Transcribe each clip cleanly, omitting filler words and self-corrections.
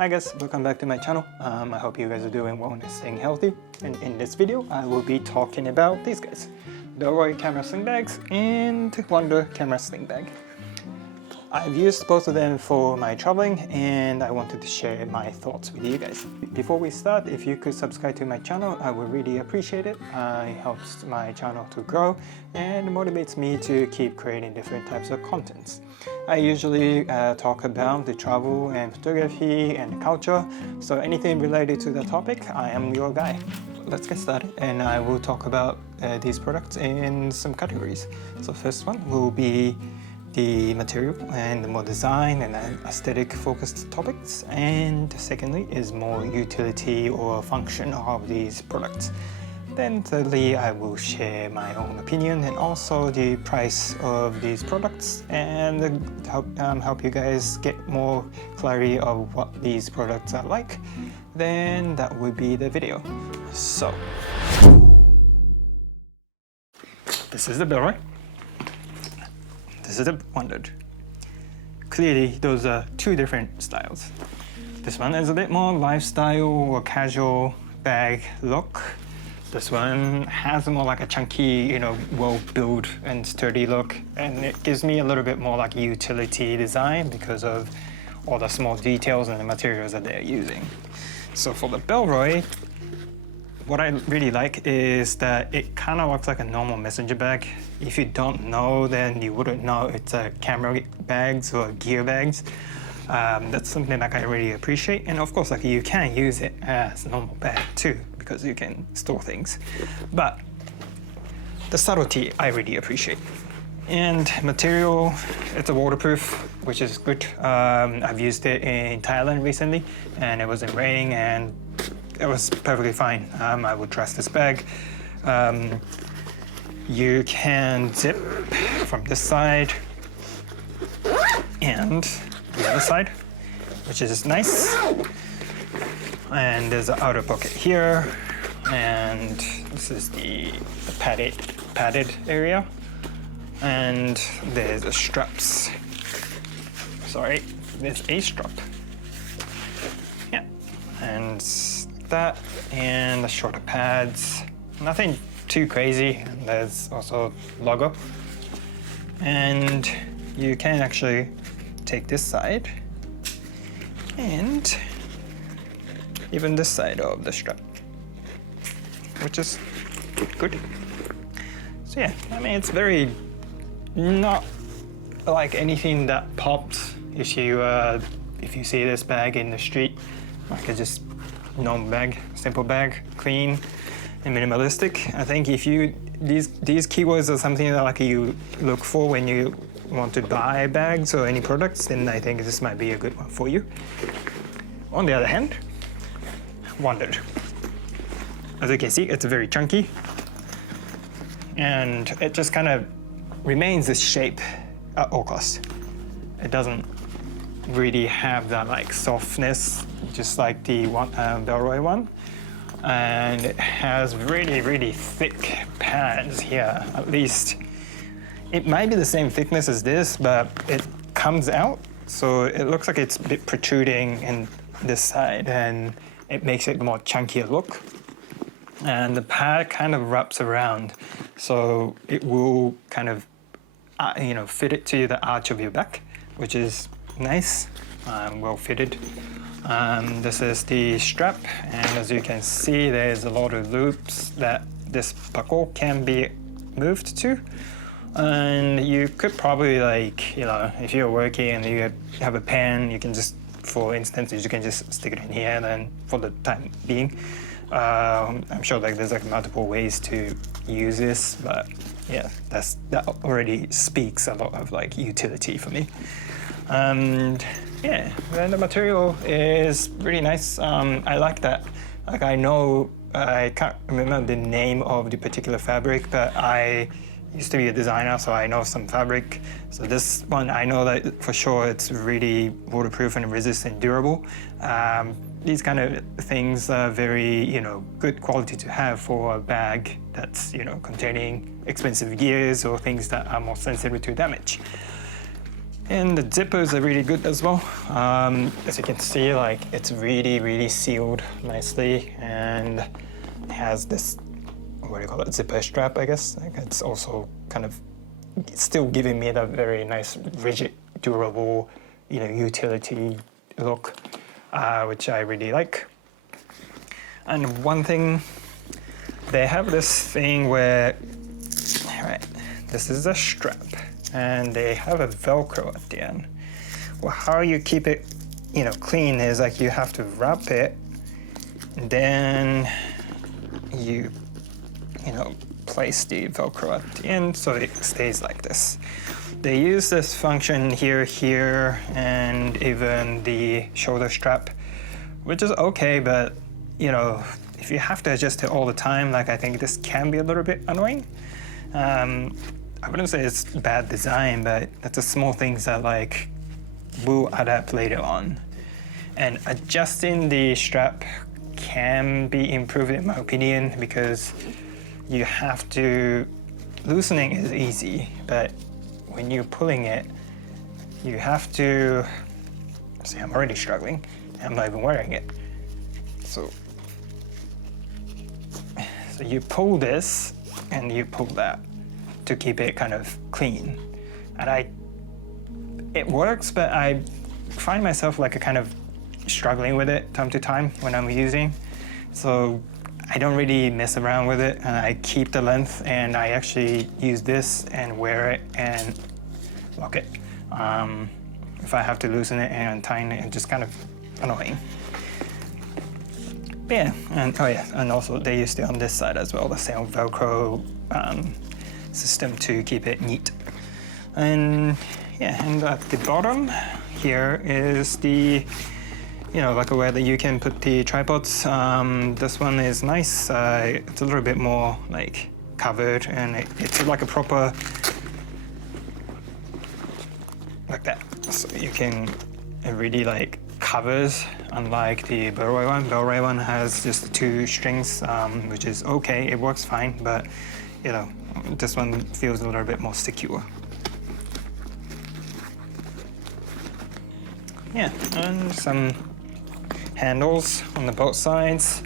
Hi guys, welcome back to my channel. I hope you guys are doing well and staying healthy. And in this video, I will be talking about these guys. Bellroy Camera Sling Bags and WANDRD Camera Sling Bag. I've used both of them for my traveling and I wanted to share my thoughts with you guys. Before we start, if you could subscribe to my channel, I would really appreciate it. It helps my channel to grow and motivates me to keep creating different types of contents. I usually talk about the travel and photography and culture, so anything related to the topic, I am your guy. Let's get started and I will talk about these products in some categories. So first one will be the material and the more design and aesthetic focused topics, and secondly is more utility or function of these products. Then thirdly, I will share my own opinion and also the price of these products and help you guys get more clarity of what these products are like. Then that would be the video. So this is the Bellroy. This is the WANDRD. Clearly, those are two different styles. This one is a bit more lifestyle or casual bag look. This one has more like a chunky, well-built and sturdy look, and it gives me a little bit more like utility design because of all the small details and the materials that they're using. So for the Bellroy, what I really like is that it kind of looks like a normal messenger bag. If you don't know, then you wouldn't know it's a camera bags or gear bags. That's something that I really appreciate. And of course, like you can use it as a normal bag too, because you can store things. But the subtlety I really appreciate. And material, it's a waterproof, which is good. I've used it in Thailand recently, and it wasn't raining, and it was perfectly fine. I would trust this bag. You can zip from this side and the other side, which is nice. And there's an outer pocket here, and this is the padded area. And there's the straps. Sorry, there's a strap. Yeah, and that, and the shoulder pads. Nothing too crazy. And there's also logo. And you can actually take this side and even this side of the strap, which is good. So yeah, I mean, it's very not like anything that pops if you see this bag in the street, like a just normal bag, simple bag, clean and minimalistic. I think if these keywords are something that like you look for when you want to buy bags or any products, then I think this might be a good one for you. On the other hand, WANDRD. As you can see, it's very chunky and it just kind of remains this shape at all costs. It doesn't really have that like softness, just like the Bellroy one. And it has really, really thick pads here. At least it might be the same thickness as this, but it comes out, so it looks like it's a bit protruding in this side, and it makes it more chunkier look. And the pad kind of wraps around, so it will kind of, fit it to the arch of your back, which is nice, well fitted. This is the strap, and as you can see, there's a lot of loops that this buckle can be moved to. And you could probably, like, if you're working and you have a pen, you can just, for instance, you can just stick it in here, and then for the time being. I'm sure like there's like multiple ways to use this, but yeah, that already speaks a lot of like utility for me. And yeah, then the material is really nice. I like that. Like I can't remember the name of the particular fabric, but I used to be a designer, so I know some fabric. So this one, I know that for sure it's really waterproof and resistant, durable. These kind of things are very, good quality to have for a bag that's, containing expensive gears or things that are more sensitive to damage. And the zippers are really good as well. As you can see, like it's really sealed nicely, and it has this, what do you call it, zipper strap, I guess. Like it's also kind of still giving me that very nice, rigid, durable, utility look, which I really like. And one thing, they have this thing where, all right, this is a strap, and they have a Velcro at the end. Well, how you keep it, clean is like you have to wrap it, and then you, place the Velcro at the end so it stays like this. They use this function here, and even the shoulder strap, which is okay, but if you have to adjust it all the time, like I think this can be a little bit annoying. I wouldn't say it's bad design, but that's the small things that like will adapt later on. And adjusting the strap can be improved in my opinion, because you have to, loosening is easy, but when you're pulling it, you have to, see, I'm already struggling. I'm not even wearing it. So you pull this and you pull that to keep it kind of clean. And it works, but I find myself like a kind of struggling with it time to time when I'm using. So I don't really mess around with it, and I keep the length, and I actually use this and wear it and lock it. If I have to loosen it and tighten it, it's just kind of annoying. But yeah, and also they used it on this side as well, the same Velcro system to keep it neat. And yeah, and at the bottom here is the, like where that you can put the tripods. This one is nice. It's a little bit more like covered, and it's like a proper, like that. So you can, it really like covers, unlike the Bellroy one. Bellroy one has just 2 strings, which is okay, it works fine, but this one feels a little bit more secure. Yeah, and some handles on the both sides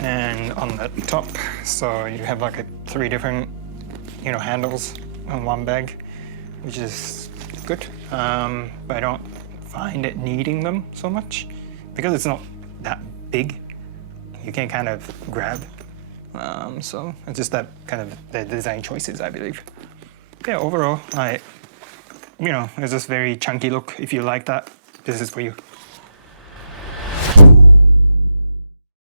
and on the top. So you have like 3 different, handles on one bag, which is good. But I don't find it needing them so much because it's not that big. You can kind of grab. So it's just that kind of the design choices, I believe. Yeah, overall, it's just very chunky look. If you like that, this is for you.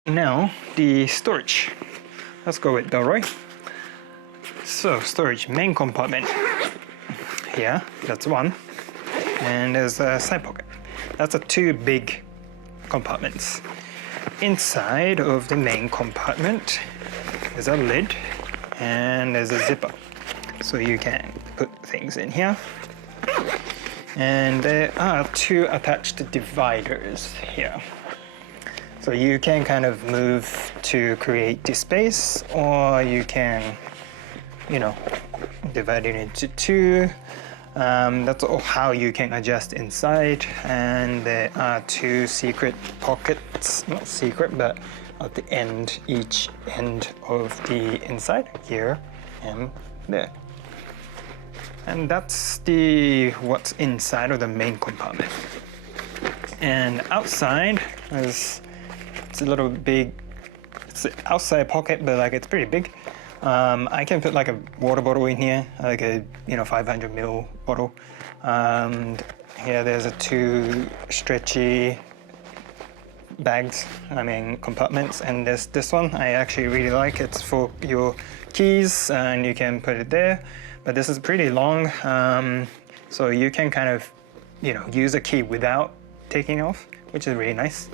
Now, the storage. Let's go with Bellroy. So, storage, main compartment. Here, that's one. And there's a side pocket. That's 2 big compartments. Inside of the main compartment, there's a lid and there's a zipper. So you can put things in here. And there are 2 attached dividers here. So you can kind of move to create the space, or you can, divide it into 2. That's all how you can adjust inside. And there are 2 secret pockets, not secret, but at the end, each end of the inside, here and there. And that's what's inside of the main compartment. And outside is, it's a little big, it's an outside pocket, but like it's pretty big. I can put like a water bottle in here, like a 500 ml bottle. And here there's 2 stretchy bags, compartments, and there's this one I actually really like. It's for your keys, and you can put it there. But this is pretty long, so you can kind of, use a key without taking off, which is really nice.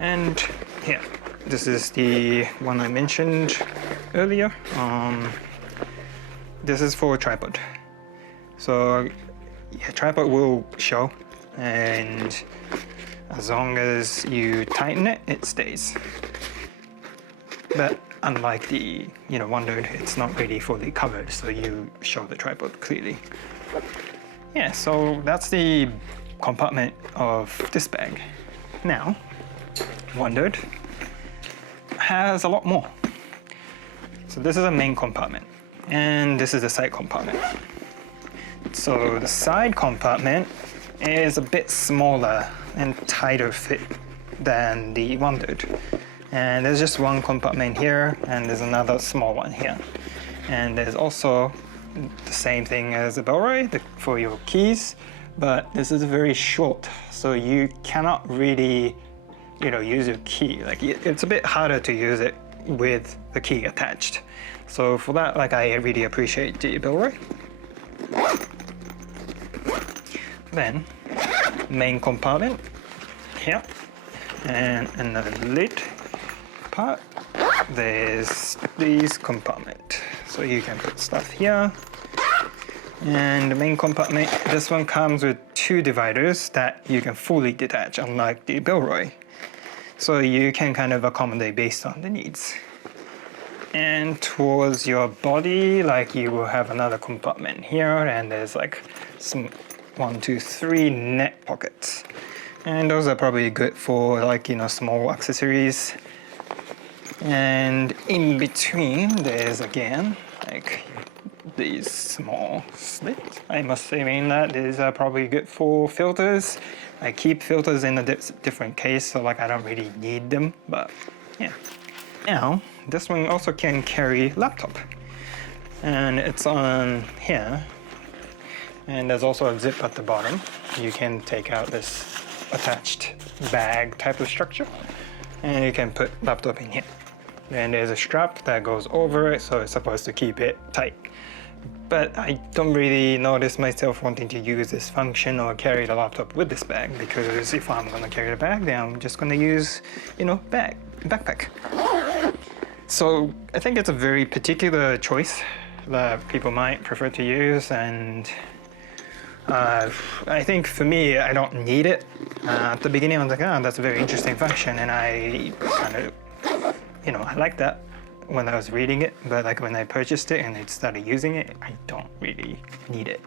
And yeah, this is the one I mentioned earlier. This is for a tripod. So yeah, tripod will show, and as long as you tighten it, it stays. But unlike the WANDRD, it's not really fully covered, so you show the tripod clearly. Yeah, so that's the compartment of this bag. Now, WANDRD has a lot more. So this is a main compartment, and this is the side compartment. So the side compartment is a bit smaller and tighter fit than the WANDRD. And there's just one compartment here, and there's another small one here. And there's also the same thing as the Bellroy for your keys, but this is very short, so you cannot really, use your key. Like, it's a bit harder to use it with the key attached. So for that, I really appreciate the Bellroy. Then, main compartment here, and another lid part. There's this compartment, so you can put stuff here. And the main compartment, this one comes with 2 dividers that you can fully detach, unlike the Bellroy. So you can kind of accommodate based on the needs. And towards your body, you will have another compartment here, and there's some 1, 2, 3 net pockets. And those are probably good for small accessories. And in between, there's again these small slits. I must say that these are probably good for filters. I keep filters in a different case, so I don't really need them, but yeah. Now, this one also can carry laptop. And it's on here. And there's also a zip at the bottom. You can take out this attached bag type of structure, and you can put laptop in here. Then there's a strap that goes over it, so it's supposed to keep it tight. But I don't really notice myself wanting to use this function or carry the laptop with this bag, because if I'm gonna carry the bag, then I'm just gonna use, backpack. So I think it's a very particular choice that people might prefer to use, and I think for me, I don't need it. At the beginning, I was like, oh, that's a very interesting function, and I kind of, I like that when I was reading it, but when I purchased it and I started using it, I don't really need it.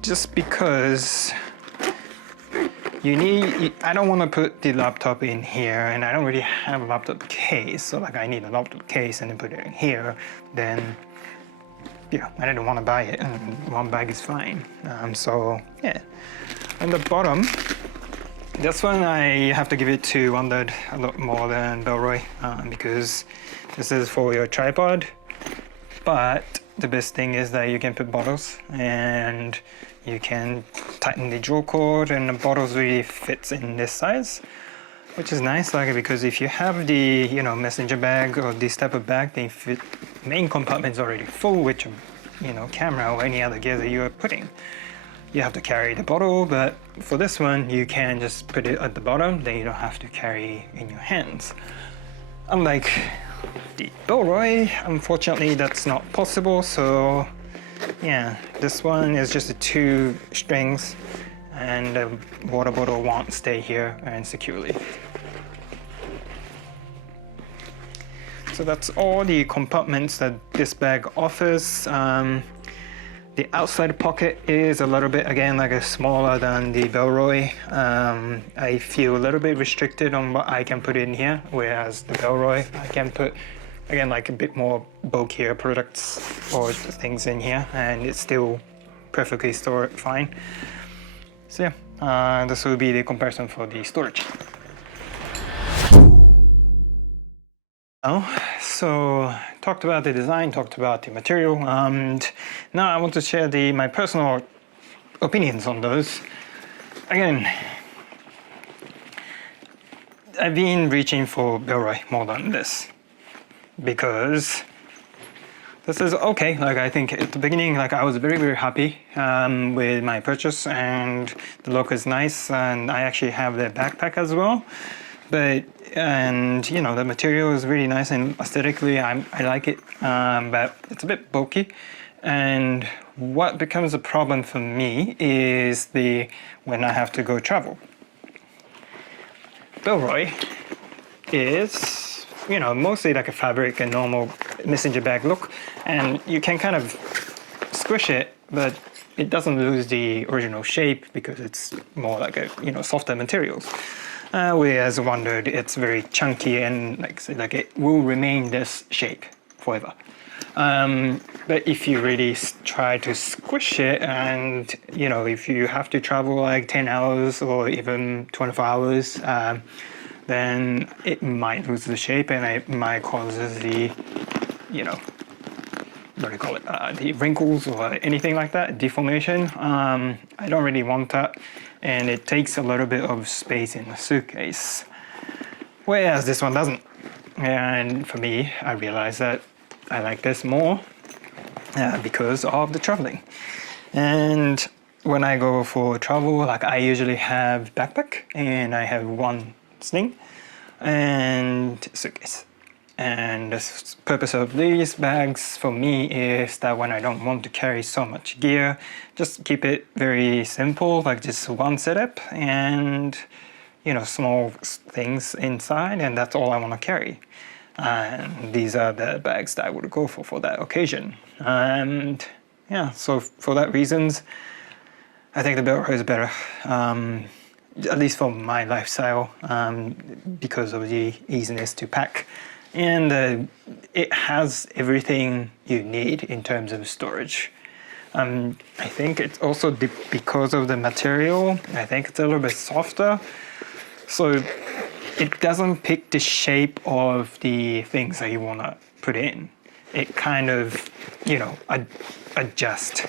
Just because I don't want to put the laptop in here, and I don't really have a laptop case, so I need a laptop case and then put it in here, then yeah, I didn't want to buy it, and one bag is fine. So yeah, on the bottom, this one I have to give it to WANDRD a lot more than Bellroy, because this is for your tripod, but the best thing is that you can put bottles, and you can tighten the draw cord, and the bottles really fits in this size, which is nice, because if you have the messenger bag or this type of bag, the main compartment is already full with your camera or any other gear that you are putting. You have to carry the bottle, but for this one, you can just put it at the bottom, then you don't have to carry in your hands. Unlike the Bellroy, unfortunately, that's not possible, so yeah, this one is just 2 strings, and the water bottle won't stay here and securely. So that's all the compartments that this bag offers. The outside pocket is a little bit, again, smaller than the Bellroy. I feel a little bit restricted on what I can put in here, whereas the Bellroy, I can put, again, a bit more bulkier products or things in here, and it's still perfectly stored fine. So yeah, this will be the comparison for the storage. So talked about the design, talked about the material, and now I want to share my personal opinions on those. Again, I've been reaching for Bellroy more than this, because this is okay. I think at the beginning, I was very, very happy with my purchase, and the look is nice, and I actually have the backpack as well. But the material is really nice, and aesthetically I like it, but it's a bit bulky. And what becomes a problem for me is when I have to go travel. Bellroy is mostly a fabric and normal messenger bag look, and you can kind of squish it but it doesn't lose the original shape because it's more like a, you know, softer materials. Whereas WANDRD, it's very chunky and like it will remain this shape forever. But if you really try to squish it, and you know, if you have to travel like 10 hours or even 24 hours, then it might lose the shape and it might cause the, you know, what do you call it, the wrinkles or anything like that, deformation. I don't really want that, and it takes a little bit of space in the suitcase, whereas this one doesn't. And for me, I realized that I like this more because of the traveling. And when I go for travel, like I usually have backpack and I have one sling and suitcase. And the purpose of these bags for me is that when I don't want to carry so much gear, just keep it very simple, like just one setup and, you know, small things inside, and that's all I want to carry. And these are the bags that I would go for that occasion. And yeah, so for that reasons, I think the Bellroy is better, at least for my lifestyle, because of the easiness to pack. And it has everything you need in terms of storage. I think it's also because of the material, I think it's a little bit softer. So it doesn't pick the shape of the things that you want to put in. It kind of, you know, adjusts.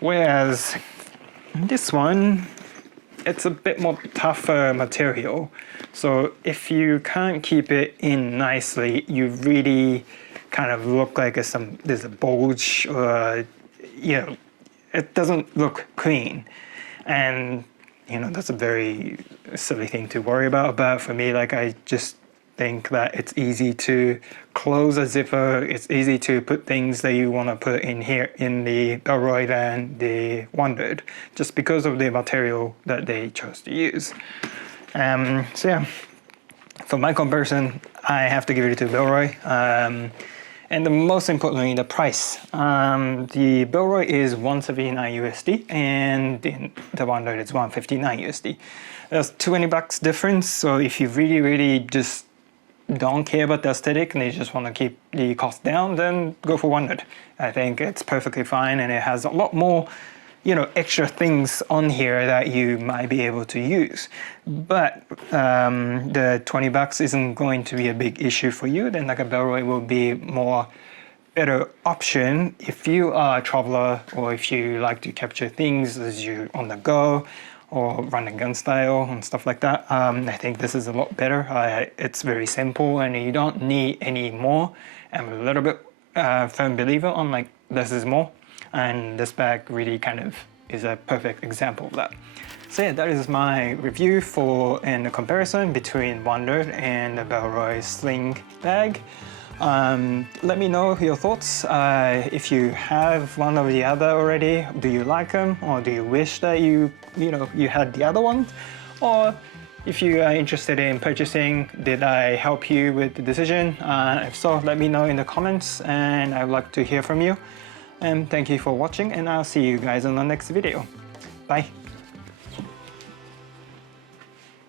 Whereas this one, it's a bit more tougher material. So if you can't keep it in nicely, you really kind of look like there's a bulge, or, you know, it doesn't look clean. And, you know, that's a very silly thing to worry about. But for me, like, I just think that it's easy to close a zipper. It's easy to put things that you want to put in here in the Bellroy than the WANDRD, just because of the material that they chose to use. So yeah, for my comparison, I have to give it to Bellroy. And the most importantly, the price. The Bellroy is $179 USD and the WANDRD is $159 USD. There's $20 difference, so if you really just don't care about the aesthetic and you just want to keep the cost down, then go for WANDRD. I think it's perfectly fine, and it has a lot more, you know, extra things on here that you might be able to use. But the $20 isn't going to be a big issue for you. Then like a Bellroy will be more better option if you are a traveler, or if you like to capture things as you on the go, or run and gun style and stuff like that. I think this is a lot better. It's very simple and you don't need any more. I'm a little bit firm believer on like less is more. And this bag really kind of is a perfect example of that. So yeah, that is my review and a comparison between WANDRD and the Bellroy Sling Bag. Let me know your thoughts. If you have one or the other already, do you like them, or do you wish that you had the other one? Or if you are interested in purchasing, did I help you with the decision? If so, let me know in the comments, and I'd like to hear from you. And thank you for watching, and I'll see you guys in the next video. Bye.